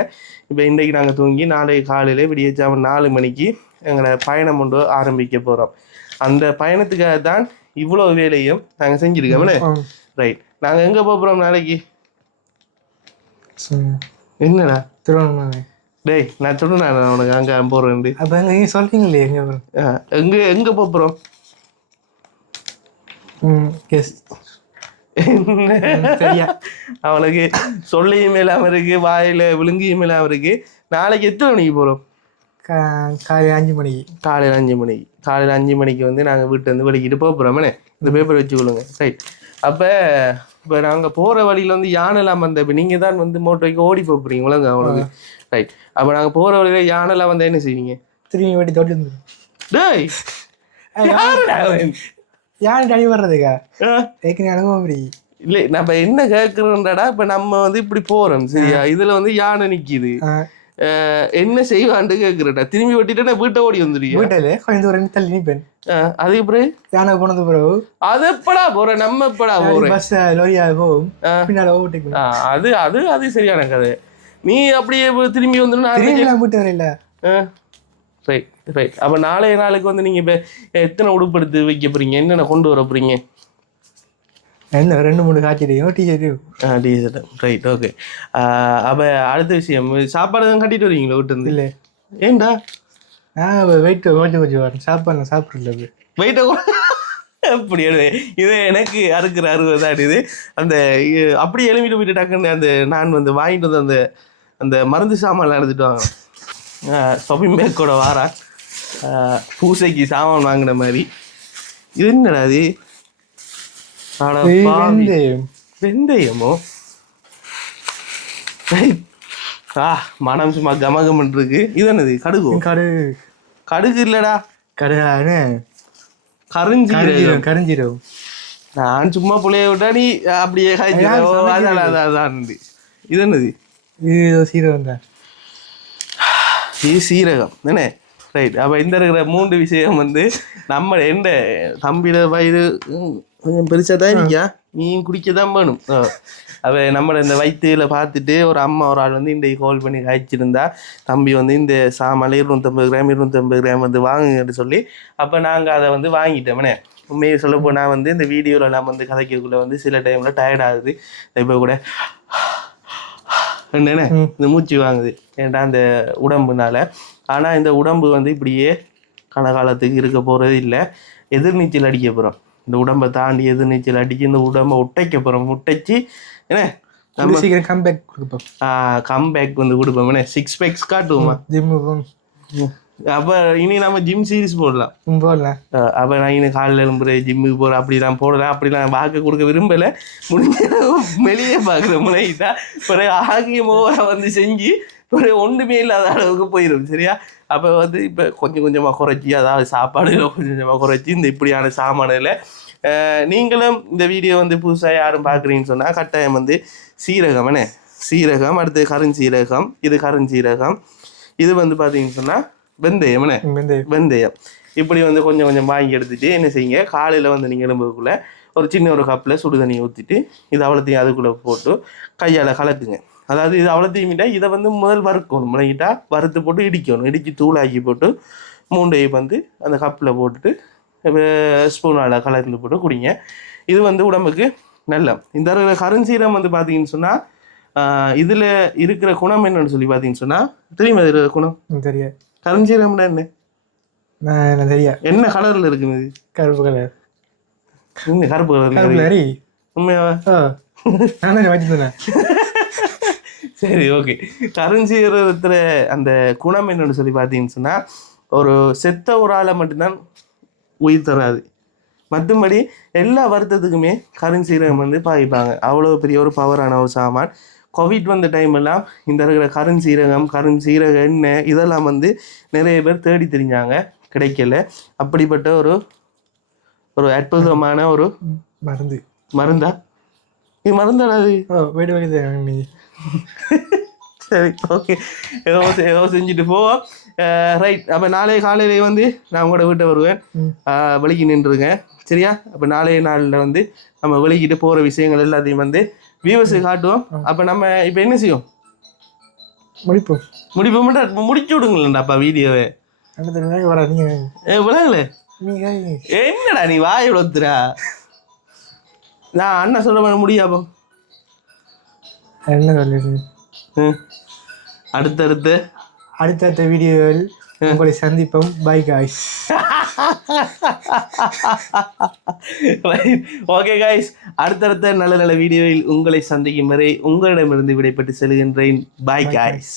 இப்போ இன்றைக்கு நாங்கள் தூங்கி நாளைக்கு காலையில் விடியச்சாமல் 4 மணிக்கு எங்களை பயணம் கொண்டு ஆரம்பிக்க போகிறோம். அந்த பயணத்துக்காக தான் இவ்வளோ வேலையும் நாங்கள் செஞ்சுருக்கோம்ல. ரைட், நாங்கள் எங்கே போகிறோம் நாளைக்கு? என்னடா திருவண்ணாமலை. டேய் நான் சொன்னேன் உனக்கு அங்கே போகிறேன். அப்போ அங்கே சொல்கிறீங்களே எங்கே போகிறோம்? அவனுக்கு சொல்லியும் இல்லாம இருக்கு, வாயில விழுங்கியும் இல்லாம இருக்கு. நாளைக்கு எத்தனை மணிக்கு போறோம்? காலையில் 5 மணிக்கு. காலையில் 5 மணிக்கு. காலையில் 5 மணிக்கு வந்து நாங்கள் வீட்டு வந்து வெளிக்கிட்டு போகிறோமே. இந்த பேப்பர் வச்சுக்கொள்ளுங்க. ரைட். அப்போ இப்போ நாங்கள் போகிற வழியில் வந்து யானைலாம் வந்த, இப்போ நீங்கள் தான் வந்து மோட்டோக்கு ஓடி போகிறீங்க உலங்க அவனுக்கு. ரைட். அப்போ நாங்கள் போகிற வழியில் யானைலாம் வந்தால் என்ன செய்வீங்க? திரும்பி ஓட்டி தொட்டு. டேய் யானை அடி வர்றதுக்கா ஏற்கனவே அனுபவம் அப்படி இல்லை. நம்ம என்ன கேட்குறோம்டாடா, இப்போ நம்ம வந்து இப்படி போகிறோம் சரியா, இதில் வந்து யானை நிற்கிது, என்ன செய்வான்ட்டு கேட்குறேன்டா. திரும்பி ஓட்டிட்டு நான் வீட்டை ஓடி வந்துடுறீங்க. வீட்டில் கொஞ்சம் ஒரு 2 தள்ளி நிற்பேன். அதுக்கு பிறகு யானை போனது பிறகு அது எப்படா போகிறேன், நம்ம எப்படா போகிறேன், பஸ் லோரியா போகும் பின்னால் ஓவர்டேக். அது அது அது சரியான கதை. நீ அப்படியே திரும்பி வந்துடும் வீட்டு வரையில. Right right. அப்போ நாளைய நாளுக்கு வந்து நீங்கள் இப்போ எத்தனை உடுப்படுத்து வைக்க போகிறீங்க, என்னென்ன கொண்டு வர போகிறீங்க? என்ன 2-3 காட்டிடுங்க டிஷர்ட்டு. டிஷர்ட். Right, okay. அப்போ அடுத்த விஷயம், சாப்பாடு தான் கட்டிட்டு வரீங்களா வீட்டு இருந்து? இல்லை. ஏண்டா? வெயிட்டு கொஞ்சம் வரேன். சாப்பிடல வெயிட்டை அப்படி இது எனக்கு அறுக்கிற அறுபது இது. அந்த அப்படியே எழுப்பிட்டு போயிட்டு டக்குன்னு அந்த நான் வந்து வாங்கிட்டு வந்து அந்த அந்த மருந்து சாமான் எடுத்துட்டு வாங்க. ஷாப்பிங் பேக்கோட வாரா பூசைக்கு சாமான் வாங்கின மாதிரி. இது என்னடா அது? வெந்தயமோ? மனம் சும்மா கமகமன் இருக்கு. இது என்னது? கடுகு? கடுகு இல்லடா, கருஞ்சீரகம். நான் சும்மா புள்ளைய விட்டா நீ அப்படியே அதான். இது என்னது? இது சீரகம் தான். இது சீரகம் தானே? ரைட். அப்போ இந்த இருக்கிற 3 விஷயம் வந்து நம்ம எந்த தம்பியில வயிறு கொஞ்சம் பெருசாக தான் இருக்கியா, நீ குடிக்க தான் வேணும். அவ நம்ம இந்த வயிற்றுல பார்த்துட்டு ஒரு அம்மா ஒரு ஆள் வந்து இன்றைக்கு கால் பண்ணி காய்ச்சிருந்தா, தம்பி வந்து இந்த சாமான் 250 கிராம் 250 கிராம் வந்து வாங்குங்கன்னு சொல்லி. அப்போ நாங்கள் அதை வந்து வாங்கிட்டோம்னே. உண்மையை சொல்ல போனால் வந்து இந்த வீடியோவில் நம்ம வந்து கதைக்கக்குள்ளே வந்து சில டைமில் டயர்ட் ஆகுது. இப்போ கூட என்னென்ன இந்த மூச்சு வாங்குது ஏன்டா அந்த உடம்புனால. ஆனால் இந்த உடம்பு வந்து இப்படியே கனகாலத்துக்கு இருக்க போகிறது இல்லை. எதிர்நீச்சல் அடிக்க போகிறோம். இந்த உடம்பை தாண்டி எதிர்நீச்சல் அடிக்க இந்த உடம்பை உட்டைக்க போகிறோம். உட்டைச்சி என்ன நம்ம சீக்கிரம் கம்பேக் கொடுப்போம். கம்பேக் வந்து கொடுப்போம். என்ன 6 பேக்ஸ் காட்டுவோமா? அப்போ இனி நம்ம ஜிம் சீரீஸ் போடலாம். அப்போ நான் இன்னும் காலையில் எழும்புற ஜிம்முக்கு போகிறேன் அப்படிலாம் போடலாம். அப்படிலாம் பார்க்க கொடுக்க விரும்பலை. முடிஞ்ச வெளியே பார்க்குற முனைக்கிட்டா பிறகு ஆகியம் ஓவராக வந்து செஞ்சு பிறகு ஒன்றுமே இல்லாத அளவுக்கு போயிடும் சரியா. அப்போ வந்து இப்போ கொஞ்சம் கொஞ்சமாக குறைச்சி, அதாவது சாப்பாடுகளை கொஞ்சம் கொஞ்சமாக குறைச்சி இந்த இப்படியான சாமானில் நீங்களும் இந்த வீடியோ வந்து புதுசாக யாரும் பார்க்குறீங்கன்னு சொன்னால் கட்டாயம் வந்து சீரகம் என்ன சீரகம், அடுத்து கருஞ்சீரகம், இது கருஞ்சீரகம், இது வந்து பார்த்தீங்கன்னு சொன்னால் வெந்தயம் என்ன வெந்தயம், இப்படி வந்து கொஞ்சம் கொஞ்சம் வாங்கி எடுத்துகிட்டு என்ன செய்யுங்க, காலையில் வந்து நீங்கள் எலும்புக்குள்ளே ஒரு சின்ன ஒரு கப்பில் சுடு தண்ணி ஊற்றிட்டு இது அவ்வளோத்தையும் அதுக்குள்ளே போட்டு கையால் கலக்குங்க. அதாவது இது அவ்வளோத்தையுமிட்டா இதை வந்து முதல் வறுக்கணும். முளைக்கிட்டா வறுத்து போட்டு இடிக்கணும். இடித்து தூளாக்கி போட்டு 3 வந்து அந்த கப்பில் போட்டுட்டு ஸ்பூனால் கலந்து போட்டு குடிங்க. இது வந்து உடம்புக்கு நல்ல. இந்த கருஞ்சீரம் வந்து பார்த்தீங்கன்னு சொன்னால் இதில் இருக்கிற குணம் என்னன்னு சொல்லி பார்த்தீங்கன்னு சொன்னால் தெரியுமா? இதில் குணம் தெரியாது. கருஞ்சீரம்னா என்ன? தெரியாது. என்ன கலரில் இருக்குது? கருப்பு கலர். கருப்பு கருப்பு கலர் மாதிரி உண்மையாவா? நான் தான் வச்சுருந்தேன். சரி, ஓகே. கருஞ்சீரகத்துல அந்த குணம் என்னன்னு சொல்லி பார்த்தீங்கன்னு சொன்னா, ஒரு செத்த ஒரு ஆளை மட்டும்தான் உயிர் தராது. மற்றபடி எல்லா வருத்தத்துக்குமே கருஞ்சீரகம் வந்து பாவிப்பாங்க. அவ்வளோ பெரிய ஒரு பவரான ஒரு சாமான். கோவிட் வந்த டைம் எல்லாம் இந்த இருக்கிற கருஞ்சீரக எண்ணெய் இதெல்லாம் வந்து நிறைய பேர் தேடி தெரிஞ்சாங்க, கிடைக்கல. அப்படிப்பட்ட ஒரு ஒரு அற்புதமான ஒரு மருந்து. மருந்தா இது? மருந்தாடா அது? நீ சரி, ஓகே. ஏதோ செஞ்சுட்டு போவோம். ரைட். அப்போ நாளைய காலையிலே வந்து நான் உங்களோட வீட்டை வருவேன். வெளிக்கு நின்றுருங்க, சரியா? அப்போ நாளைய நாளில் வந்து நம்ம வெளிக்கிட்டு போகிற விஷயங்கள் எல்லாத்தையும் வந்து வியூவர்ஸுக்கு காட்டுவோம். அப்போ நம்ம இப்போ என்ன செய்வோம்? முடிப்போம் மட்டும் முடிச்சு விடுங்களேன்டாப்பா வீடியோவை. விளங்கல என்னடா நீ வாய் விளத்துறா? நான் அண்ணன் சொல்ல முடியாப்போ என்ன சொல்லிடு. அடுத்தடுத்த வீடியோவில் உங்களை சந்திப்போம். By guys. ஓகே காய்ஸ், அடுத்தடுத்த நல்ல நல்ல வீடியோவில் உங்களை சந்திக்கும் வரை உங்களிடமிருந்து விடைபெற்று செல்கின்றேன். Bye guys.